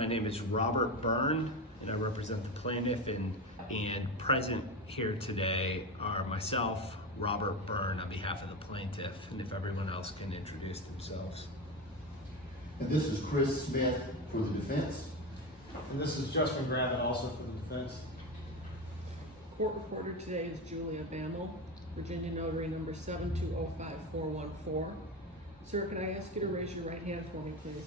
My name is Robert Byrne, and I represent the plaintiff, and present here today are myself, Robert Byrne, on behalf of the plaintiff, and if everyone else can introduce themselves. And this is Chris Smith for the defense. And this is Justin Gravett, also for the defense. Court reporter today is Julia Bammel, Virginia Notary number 7205414. Sir, can I ask you to raise your right hand for me, please?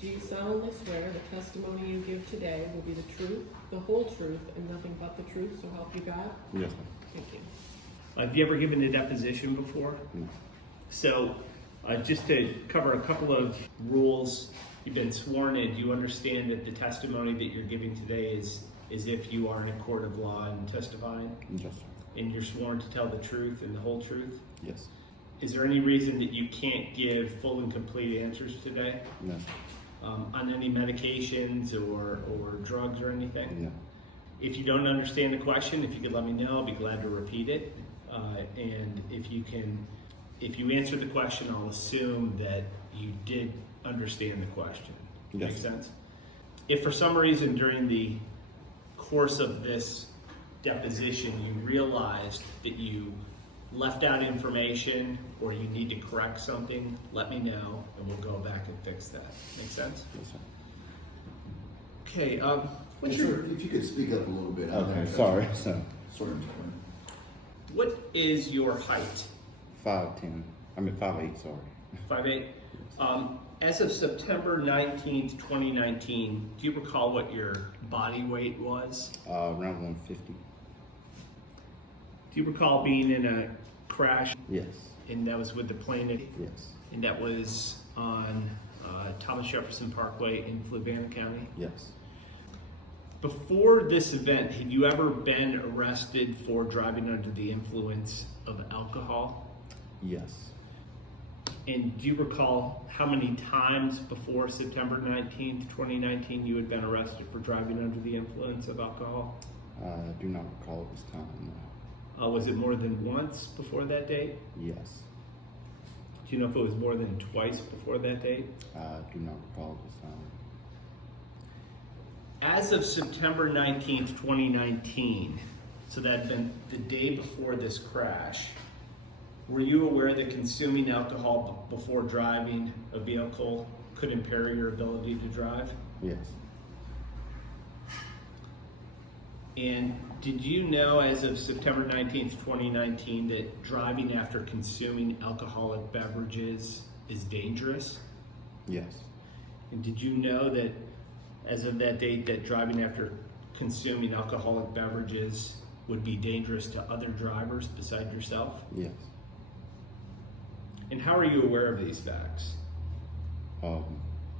Do you solemnly swear the testimony you give today will be the truth, the whole truth, and nothing but the truth, so help you God? Yes, ma'am. Thank you. Have you ever given a deposition before? No. So, just to cover a couple of rules, you've been sworn in. Do you understand that the testimony that you're giving today is as if you are in a court of law and testifying? Yes, sir. And you're sworn to tell the truth and the whole truth? Yes. Is there any reason that you can't give full and complete answers today? No, sir. On any medications or drugs or anything? No. If you don't understand the question, if you could let me know, I'll be glad to repeat it. And if you answer the question, I'll assume that you did understand the question. Yes. Make sense? If for some reason during the course of this deposition you realized that you left out information or you need to correct something, let me know and we'll go back and fix that. Make sense? Yes, sir. Okay, what's Sir, your, if you could speak up a little bit. Okay, sorry. So, Sorry. what is your height? 5'10". I mean 5'8", sorry. 5'8". As of September 19th, 2019, do you recall what your body weight was? Around 150. Do you recall being in a crash? Yes. And that was with the plaintiff? Yes. And that was on Thomas Jefferson Parkway in Fluvanna County? Yes. Before this event, had you ever been arrested for driving under the influence of alcohol? Yes. And do you recall how many times before September 19th, 2019 you had been arrested for driving under the influence of alcohol? I do not recall this time. No. Was it more than once before that date? Yes. Do you know if it was more than twice before that date? I do not recall this time. As of September 19th, 2019, so that had been the day before this crash, were you aware that consuming alcohol before driving a vehicle could impair your ability to drive? Yes. And did you know as of September 19th, 2019 that driving after consuming alcoholic beverages is dangerous? Yes. And did you know that as of that date that driving after consuming alcoholic beverages would be dangerous to other drivers besides yourself? Yes. And how are you aware of these facts?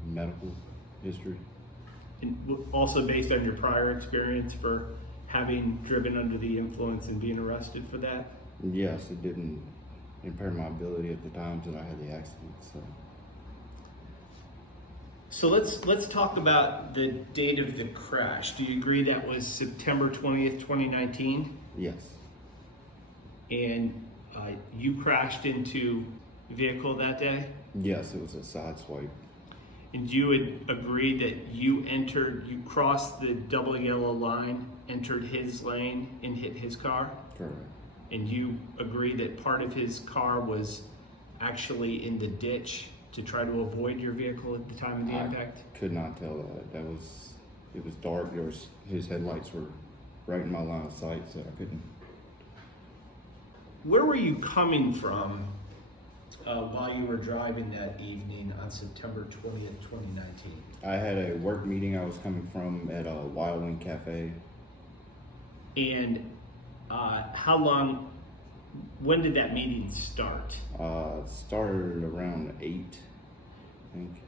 Medical history. And also based on your prior experience for having driven under the influence and being arrested for that? Yes, it didn't impair my ability at the times that I had the accident. So let's talk about the date of the crash. Do you agree that was September 20th, 2019? Yes. And you crashed into a vehicle that day? Yes, it was a side swipe. And you would agree that you crossed the double yellow line, entered his lane, and hit his car? Correct. And you agree that part of his car was actually in the ditch to try to avoid your vehicle at the time of the impact? Could not tell that. It was dark. His headlights were right in my line of sight, so I couldn't. Where were you coming from while you were driving that evening on September 20th, 2019? I had a work meeting I was coming from at a Wild Wing Cafe. And when did that meeting start? Started around 8, I think.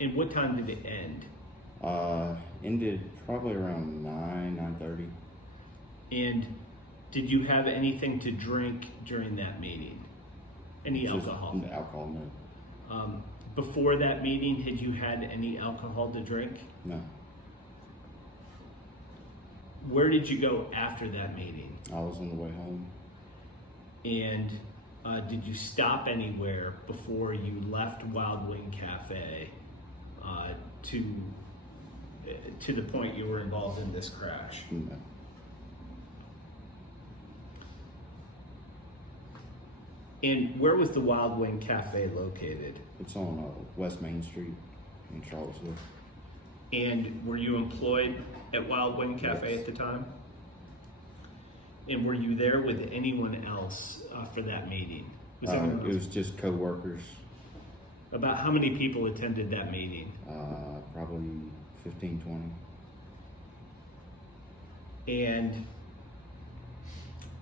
And what time did it end? Ended probably around 9:30. And did you have anything to drink during that meeting? Any Just alcohol? Alcohol, no. Before that meeting, had you had any alcohol to drink? No. Where did you go after that meeting? I was on the way home. And did you stop anywhere before you left Wild Wing Cafe to to the point you were involved in this crash. No. And where was the Wild Wing Cafe located? It's on West Main Street in Charlottesville. And were you employed at Wild Wing Cafe Yes. at the time? And were you there with anyone else for that meeting? Was anyone It else? was just co-workers, About how many people attended that meeting? probably 15, 20. And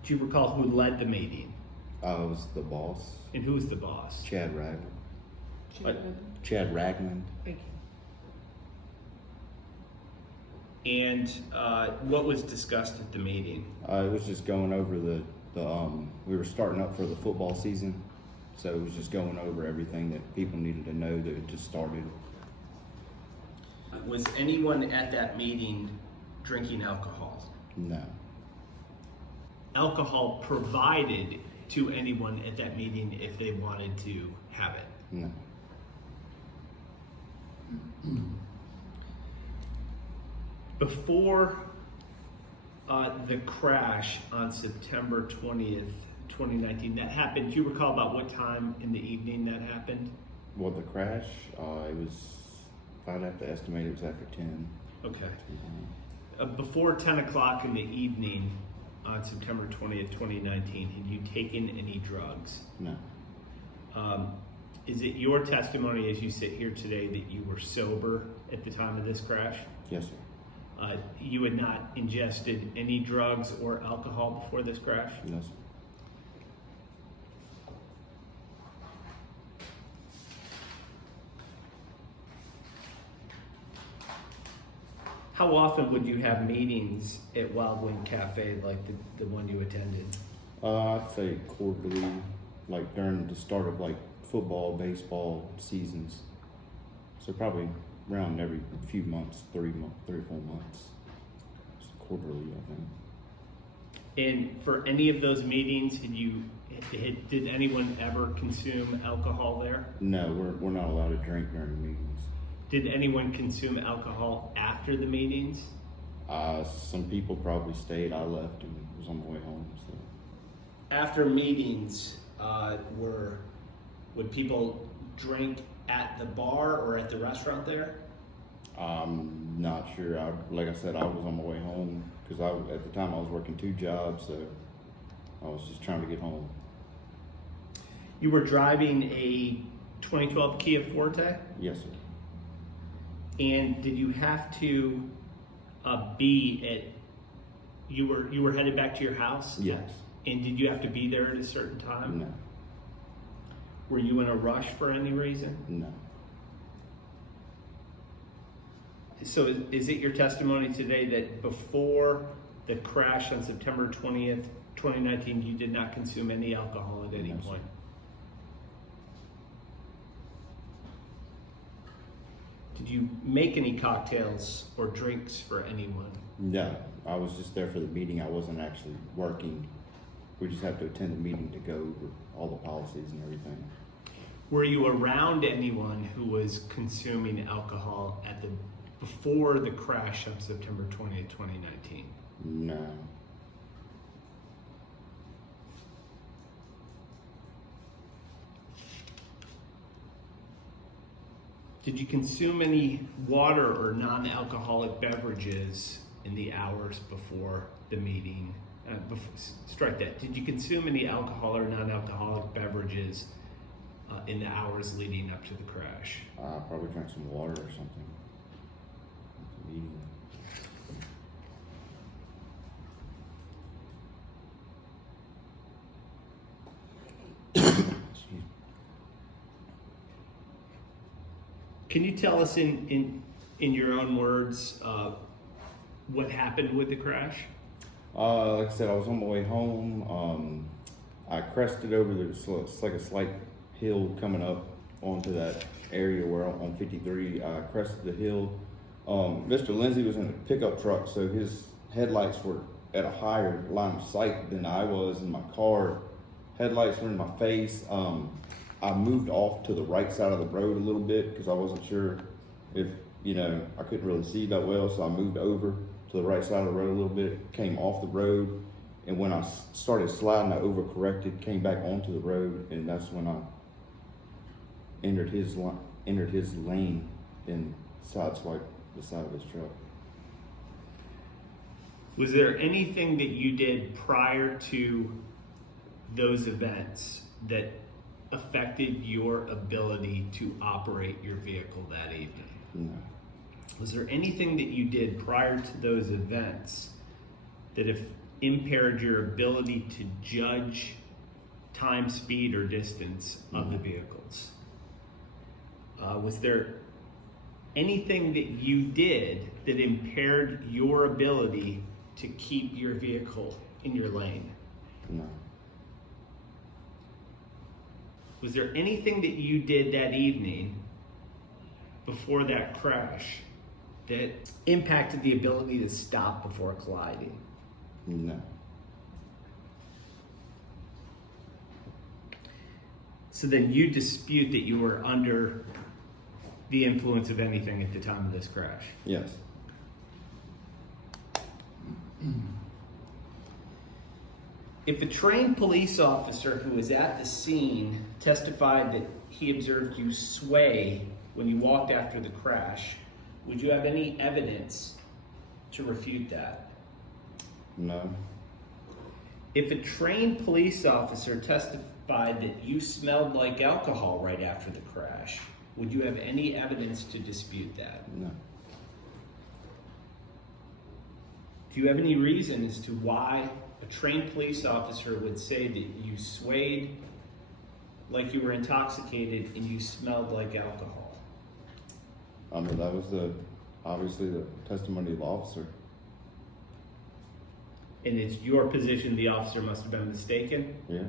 do you recall who led the meeting? I was the boss, And who was the boss? Chad Ragland. What? Chad Ragland. Thank you. And what was discussed at the meeting? It was just going over we were starting up for the football season, so it was just going over everything that people needed to know that it just started. Was anyone at that meeting drinking alcohol? No, Alcohol provided to anyone at that meeting if they wanted to have it? no. Before the crash on September 20th, 2019, that happened, do you recall about what time in the evening that happened? Well, the crash, it was, if I'd have to estimate, it was after 10. Okay. Before 10 o'clock in the evening on September 20th, 2019, had you taken any drugs? No, Is it your testimony as you sit here today that you were sober at the time of this crash? yes, sir. You had not ingested any drugs or alcohol before this crash? No, sir. How often would you have meetings at Wild Wing Cafe like the one you attended? I'd say quarterly, like during the start of like football, baseball seasons. So probably around every few months, 3 or 4 months. It's quarterly, I think. And for any of those meetings, did anyone ever consume alcohol there? No, we're not allowed to drink during the meetings. Did anyone consume alcohol after the meetings? Some people probably stayed. I left and was on my way home. So After meetings, would people drink at the bar or at the restaurant there? I'm not sure. Like I said, I was on my way home because at the time I was working 2 jobs, so I was just trying to get home. You were driving a 2012 Kia Forte? Yes, sir. And did you have to you were headed back to your house? Yes. And did you have to be there at a certain time? No. Were you in a rush for any reason? No. So is it your testimony today that before the crash on September 20th, 2019, you did not consume any alcohol at any No, sir. point? Did you make any cocktails or drinks for anyone? No. I was just there for the meeting. I wasn't actually working. We just have to attend the meeting to go over all the policies and everything. Were you around anyone who was consuming alcohol before the crash on September 20th, 2019? No. Did you consume any water or non-alcoholic beverages in the hours before the meeting? Strike that. Did you consume any alcohol or non-alcoholic beverages in the hours leading up to the crash? I probably drank some water or something. Meeting. Excuse me. Can you tell us in your own words what happened with the crash? Like I said, I was on my way home. I crested over it's like a slight hill coming up onto that area where on 53. I crested the hill. Mr. Lindsay was in a pickup truck, so his headlights were at a higher line of sight than I was in my car. Headlights were in my face. I moved off to the right side of the road a little bit because I wasn't sure if you know, I couldn't really see that well, so I moved over to the right side of the road a little bit, came off the road, and when I started sliding, I overcorrected, came back onto the road, and that's when I entered his lane and sideswiped the side of his truck. Was there anything that you did prior to those events that affected your ability to operate your vehicle that evening? No, Was there anything that you did prior to those events that have impaired your ability to judge time, speed, or distance of the vehicles? Was there anything that you did that impaired your ability to keep your vehicle in your lane? no, Was there anything that you did that evening before that crash that impacted the ability to stop before colliding? no, So then you dispute that you were under the influence of anything at the time of this crash? yes, If a trained police officer who was at the scene testified that he observed you sway when you walked after the crash, would you have any evidence to refute that? no, If a trained police officer testified that you smelled like alcohol right after the crash, would you have any evidence to dispute that? no, Do you have any reason as to why a trained police officer would say that you swayed like you were intoxicated and you smelled like alcohol? I mean, that was obviously the testimony of the officer. And it's your position the officer must have been mistaken? Yes.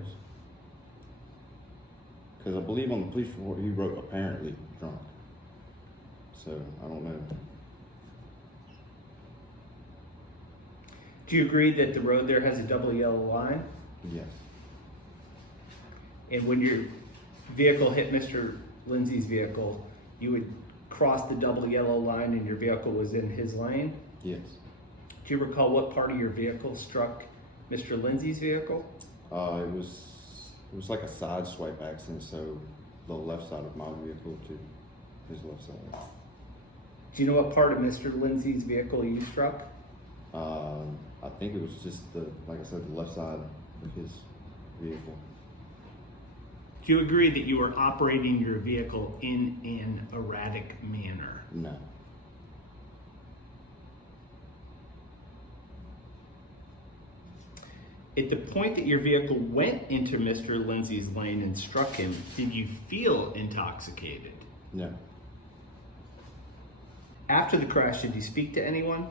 Because I believe on the police report he wrote apparently drunk. So I don't know. Do you agree that the road there has a double yellow line? Yes. And when your vehicle hit Mr. Lindsay's vehicle, you would cross the double yellow line and your vehicle was in his lane? Yes. Do you recall what part of your vehicle struck Mr. Lindsay's vehicle? It was like a side swipe accident, so the left side of my vehicle to his left side. Do you know what part of Mr. Lindsay's vehicle you struck? I think it was just like I said, the left side of his vehicle. Do you agree that you were operating your vehicle in an erratic manner? No. At the point that your vehicle went into Mr. Lindsay's lane and struck him, did you feel intoxicated? No. After the crash, did you speak to anyone?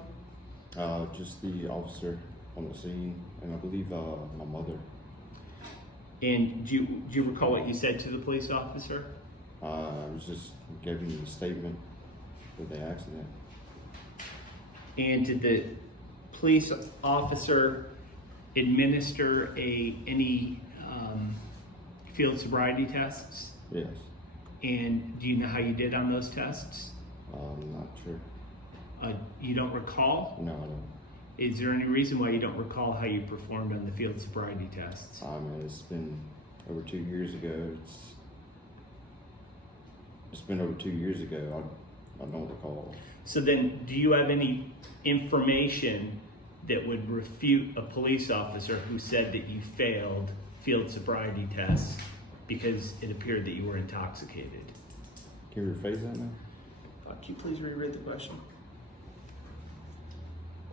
Just the officer on the scene, and I believe my mother. And do you recall what you said to the police officer? I was just giving him a statement of the accident. And did the police officer administer any field sobriety tests? Yes. And do you know how you did on those tests? I'm not sure. You don't recall? No, I don't. Is there any reason why you don't recall how you performed on the field sobriety tests? It's been over 2 years ago. It's been over 2 years ago. I don't recall. So then, do you have any information that would refute a police officer who said that you failed field sobriety tests because it appeared that you were intoxicated? Can you rephrase that now? Can you please reread the question?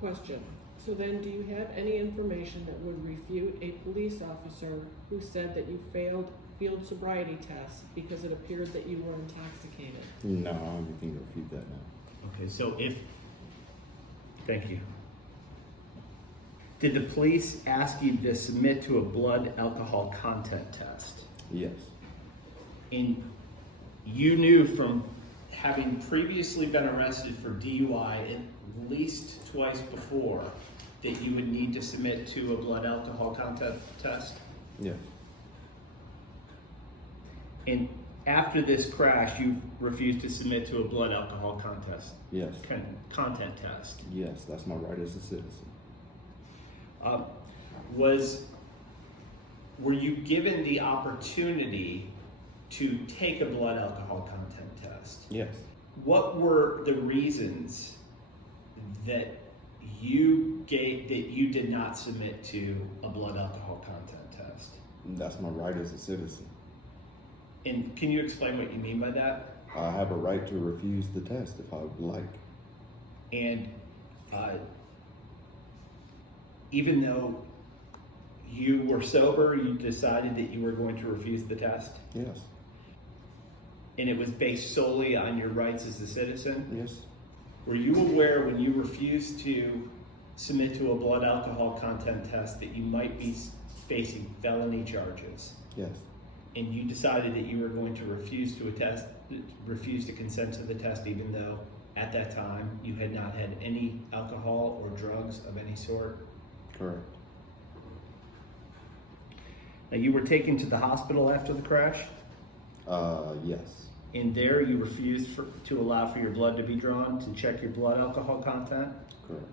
Question. So then, do you have any information that would refute a police officer who said that you failed field sobriety tests because it appeared that you were intoxicated? No, I don't have anything to refute that now. Okay, so thank you. Did the police ask you to submit to a blood alcohol content test? Yes. And you knew from having previously been arrested for DUI at least twice before that you would need to submit to a blood alcohol content test? Yes. And after this crash, you refused to submit to a blood alcohol Yes. content test. Yes, that's my right as a citizen. Were you given the opportunity to take a blood alcohol content test? Yes. What were the reasons that you gave that you did not submit to a blood alcohol content test? That's my right as a citizen. And can you explain what you mean by that? I have a right to refuse the test if I would like. And even though you were sober, you decided that you were going to refuse the test? Yes. And it was based solely on your rights as a citizen? Yes. Were you aware when you refused to submit to a blood alcohol content test that you might be facing felony charges? Yes. And you decided that you were going to refuse to consent to the test even though at that time you had not had any alcohol or drugs of any sort? Correct. Now you were taken to the hospital after the crash? Yes. And there you refused to allow for your blood to be drawn to check your blood alcohol content? Correct.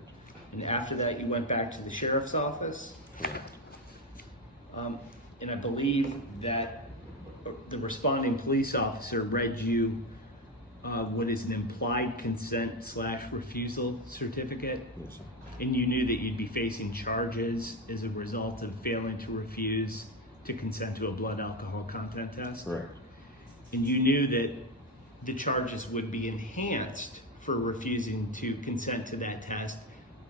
And after that you went back to the sheriff's office? Correct. And I believe that the responding police officer read you what is an implied consent / refusal certificate? Yes, sir. And you knew that you'd be facing charges as a result of failing to refuse to consent to a blood alcohol content test? Correct. And you knew that the charges would be enhanced for refusing to consent to that test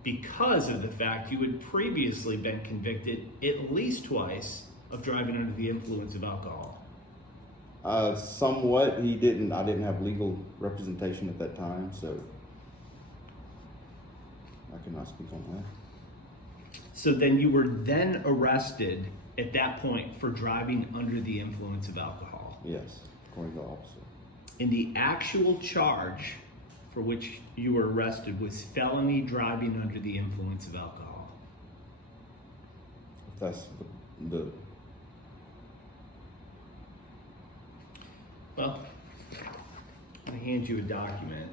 because of the fact you had previously been convicted at least twice of driving under the influence of alcohol. Somewhat. I didn't have legal representation at that time, so I cannot speak on that. So then you were then arrested at that point for driving under the influence of alcohol. Yes, according to the officer. And the actual charge for which you were arrested was felony driving under the influence of alcohol. If that's the Well, I'm gonna hand you a document.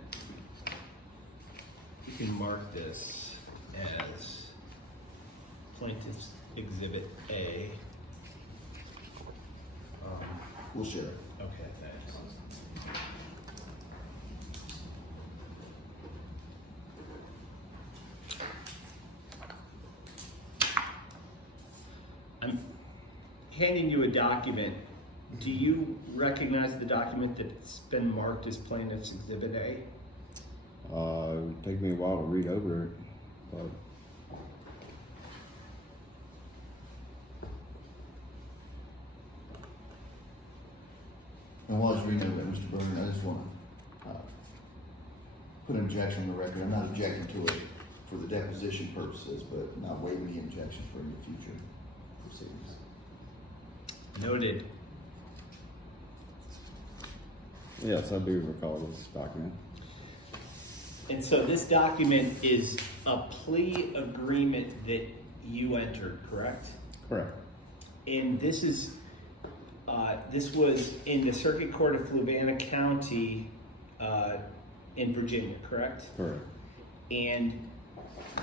You can mark this as Plaintiff's Exhibit A. We'll share it. Okay, thanks. I'm handing you a document. Do you recognize the document that's been marked as Plaintiff's Exhibit A? it would take me a while to read over it, but And while I was reading over that, Mr. Bergen, I just want to put an objection on the record. I'm not objecting to it for the deposition purposes, but not waiving the objection for any future proceedings. Noted. yes, I do recall this document. And so this document is a plea agreement that you entered, correct? Correct. And this was in the Circuit Court of Fluvanna County in Virginia, correct? Correct. And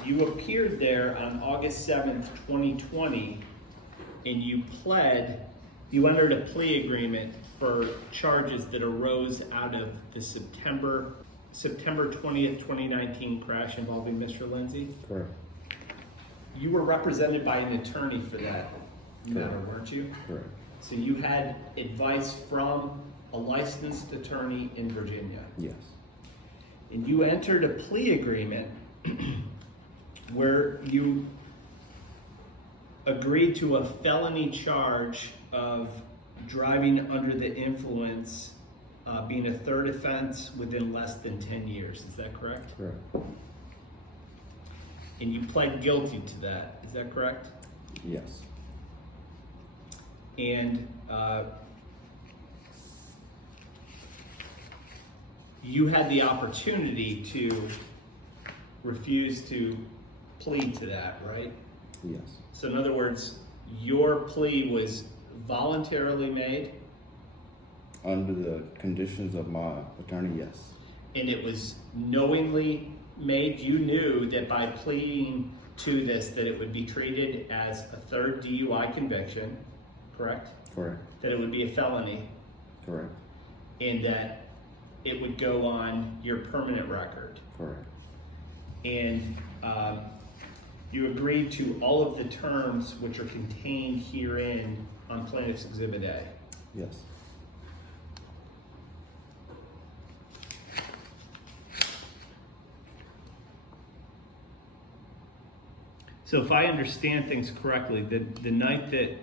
you appeared there on August 7th, 2020, and you entered a plea agreement for charges that arose out of the September 20th, 2019 crash involving Mr. Lindsay. Correct. You were represented by an attorney for that matter, Correct. weren't you? Correct. So you had advice from a licensed attorney in Virginia. Yes. And you entered a plea agreement where you agreed to a felony charge of driving under the influence being a third offense within less than 10 years. Is that correct? Correct. And you pled guilty to that. Is that correct? Yes. And you had the opportunity to refuse to plead to that, right? Yes. So in other words, your plea was voluntarily made? Under the conditions of my attorney, yes. And it was knowingly made, you knew that by pleading to this, that it would be treated as a third DUI conviction, correct? Correct. That it would be a felony, Correct. and that it would go on your permanent record. Correct. And you agreed to all of the terms which are contained herein on Plaintiff's Exhibit A. Yes. So if I understand things correctly, the night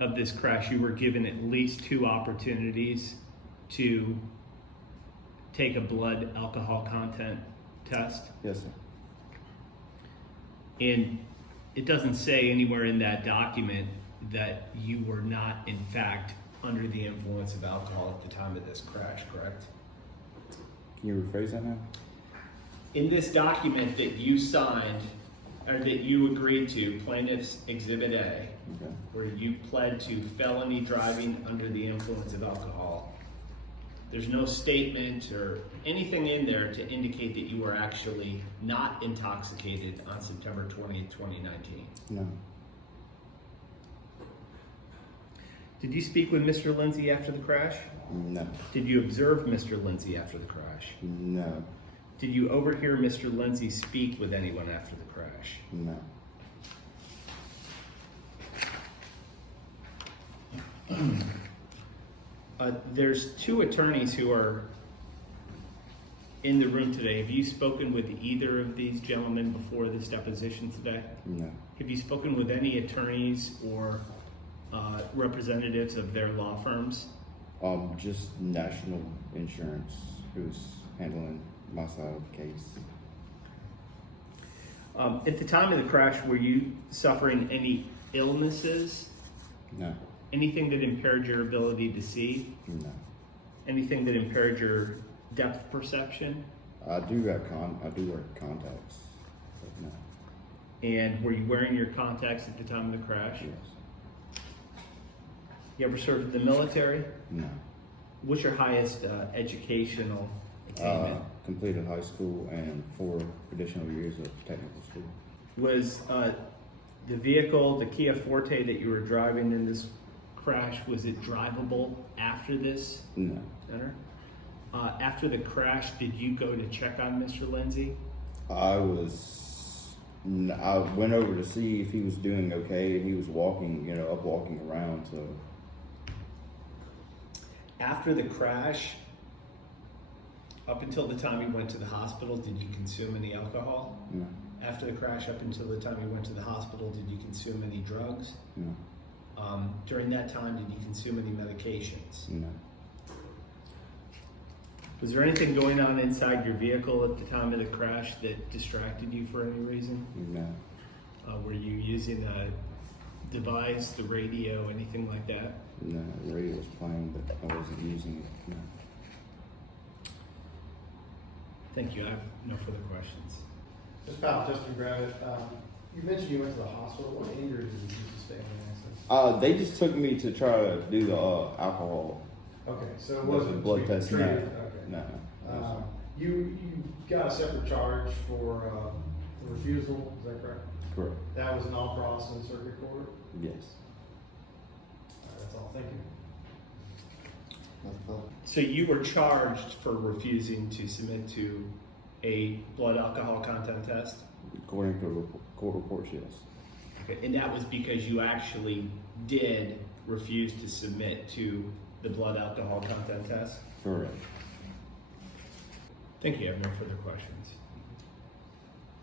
of this crash, you were given at least 2 opportunities to take a blood alcohol content test. Yes, sir. And it doesn't say anywhere in that document that you were not, in fact, under the influence of alcohol at the time of this crash, correct? Can you rephrase that now? In this document that you signed, or that you agreed to, Plaintiff's Exhibit A, Okay. where you pled to felony driving under the influence of alcohol, there's no statement or anything in there to indicate that you were actually not intoxicated on September 20th, 2019. No. Did you speak with Mr. Lindsay after the crash? No. Did you observe Mr. Lindsay after the crash? No. Did you overhear Mr. Lindsay speak with anyone after the crash? No. There's 2 attorneys who are in the room today. Have you spoken with either of these gentlemen before this deposition today? No. Have you spoken with any attorneys or representatives of their law firms? Just National Insurance, who's handling my side of the case. At the time of the crash, were you suffering any illnesses? No. Anything that impaired your ability to see? No. Anything that impaired your depth perception? I do wear contacts, but no. And were you wearing your contacts at the time of the crash? Yes. You ever served in the military? No. What's your highest educational attainment? Completed high school and 4 additional years of technical school. Was the vehicle, the Kia Forte that you were driving in this crash, was it drivable after this No. center? After the crash, did you go to check on Mr. Lindsay? I went over to see if he was doing okay, and he was walking around, so. After the crash, up until the time you went to the hospital, did you consume any alcohol? No. After the crash, up until the time you went to the hospital, did you consume any drugs? No. During that time, did you consume any medications? No. Was there anything going on inside your vehicle at the time of the crash that distracted you for any reason? No. Were you using a device, the radio, anything like that? No. The radio was playing, but I wasn't using it. No. Thank you. I have no further questions. Just about Justin Gravett, you mentioned you went to the hospital. What injuries did you sustain in the accident? They just took me to try to do the alcohol. Okay, so it Was wasn't it blood to be test? treated? No. Okay. No. You got a separate charge for refusal, is that correct? Correct. That was non-cross in circuit court? Yes. All right, that's all, thank you. So you were charged for refusing to submit to a blood alcohol content test? According to court reports, yes. Okay, and that was because you actually did refuse to submit to the blood alcohol content test? Correct. Thank you. I have no further questions.